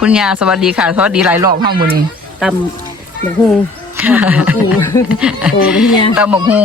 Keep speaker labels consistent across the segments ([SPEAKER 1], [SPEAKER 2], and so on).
[SPEAKER 1] คุณยาสวัสดีค่ะสวัสดีหลายรอบห้องมือนี้
[SPEAKER 2] ตำหมกฮุงโอ้พี่เนี่ย
[SPEAKER 1] ตำหมกฮุง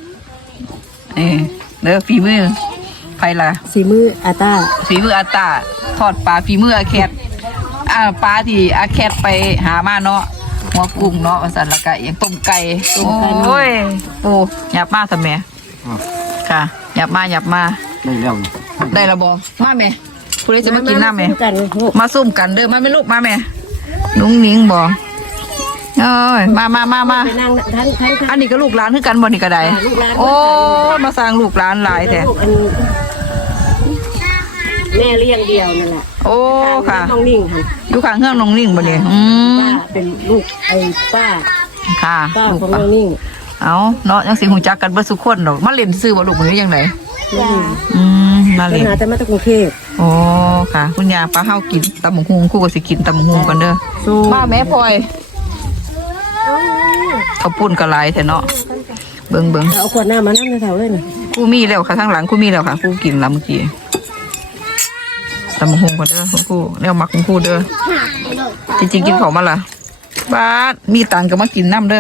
[SPEAKER 1] เด้อฝีมือไฟละ
[SPEAKER 2] ฝีมืออาตา
[SPEAKER 1] ฝีมืออาตาทอดปลาฝีมืออาแคทปลาที่อาแคทไปหามาเนาะหัวกุ้งเนาะสันละกะอย่างต้มไก่โอ้ยปูหยับมาทำไมค่ะหยับมาได้ระบอมาแม่คุณเลยจะมากินน้ำแม่มาซุ่มกันเด้อมาไม่ลูกมาแม่นุ้งนิ้งบอกเอ้ยมาอันนี้ก็ลูกหลานคือกันบ่นี่ก็ได้โอ้มาสร้างลูกหลานหลายแต่
[SPEAKER 2] แม่เลี้ยงเดียวนั่นแหละ
[SPEAKER 1] โอ้ค่ะ
[SPEAKER 2] น้องนิ่งค่ะ
[SPEAKER 1] อยู่ข้างเครื่องน้องนิ่งบ่เนี่ย
[SPEAKER 2] ป้าเป็นลูกไอ้ป้า
[SPEAKER 1] ค่ะ
[SPEAKER 2] ป้าของน้องนิ่ง
[SPEAKER 1] เอาเนาะยังสิหูจักกันเบิดสุขคนดอกมาเล่นซื้อบ่ลูกมันยังไงมาเล่น
[SPEAKER 2] แต่มาจากกรุงเทพ
[SPEAKER 1] โอ้ค่ะคุณยาป้าเฮากินตำบักหุ่งคู่ก็สิกินตำบักหุ่งกันเด้อมาแม่พลอยเขาปุ่นกระไรแต่เนาะเบิ่ง
[SPEAKER 2] เอาขวดน้ำมานั่งในแถวเลยนะ
[SPEAKER 1] กูมีแล้วค่ะข้างหลังกูมีแล้วค่ะกูกินแล้วเมื่อกี้ตำบักหุ่งกันเด้อกูแล้วมักของกูเด้อจริงๆกินของมาละบ้ามีตังก็มากินน้ำเด้อ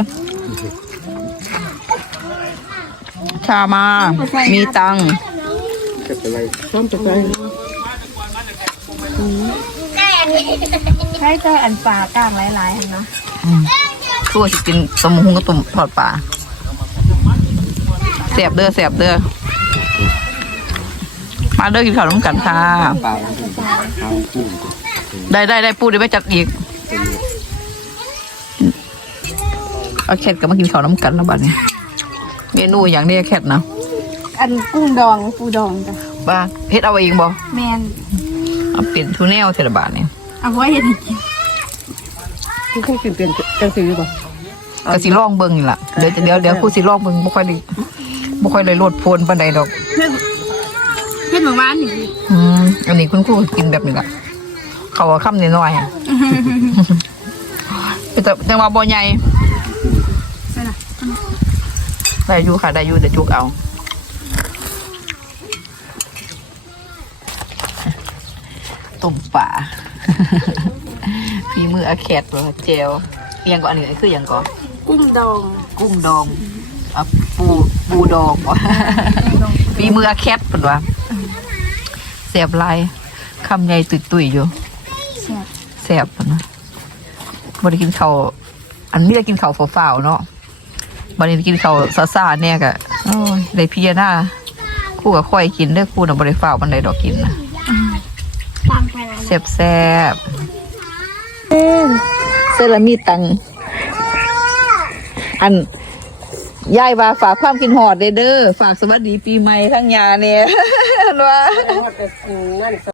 [SPEAKER 1] ชามามีตัง
[SPEAKER 2] ต้มไป
[SPEAKER 3] ใช่ใจอันปลาต่างหลายๆนะ
[SPEAKER 1] กูจะกินตำบักหุ่งกับตุ่มทอดปลาแสบเด้อมาเด้อกินข้าวน้ำกันค่ะได้ปูได้ไม่จัดอีกเอาแคทก็มากินข้าวน้ำกันแล้วบัดนี้เมนูอย่างนี้แคทนะ
[SPEAKER 3] อันกุ้งดองปูดองจ้ะ
[SPEAKER 1] บ้าเฮ็ดเอาเองบ่
[SPEAKER 3] แมน
[SPEAKER 1] เอาเปลี่ยนทูแนวเทระบาทเนี่ย
[SPEAKER 3] เอาไว้เห็น
[SPEAKER 2] กินคู่กินเป็นจังสีป่ะ
[SPEAKER 1] ก็สิลองเบิ่งนี่ล่ะเดี๋ยวกูสิลองเบิ่งบ่ค่อยเลยโลดโพนปานใดดอก
[SPEAKER 3] เพื่อนหมู่บ้านนี่
[SPEAKER 1] อันนี้คุณครูกินแบบนี้ล่ะเขาว่าคำน้อยๆแต่จังว่าบ่ใหญ่ได้อยู่ค่ะได้อยู่แต่จุกเอาตุ่มป่าฝีมืออาแคทตัวเจลยังก็อันนี้คือยังก็
[SPEAKER 3] กุ้งดอง
[SPEAKER 1] ปูดองฝีมืออาแคทเป็นว่าแสบลายคำใหญ่ตุยๆอยู่แสบนะบ่ได้กินข้าวอันนี้ได้กินข้าวฝ่าวๆเนาะบ่ได้กินข้าวซ่าๆเนี่ยก็โอ้ยได้พิจารณาคู่กับค่อยกินเด้อคู่น่ะบ่ได้ฝ่าวปานใดดอกกินนะแซ่บเซรามิตังอันยายว่าฝากความกินหอดเด้อฝากสวัสดีปีใหม่ทั้งยาเนี่ยว่า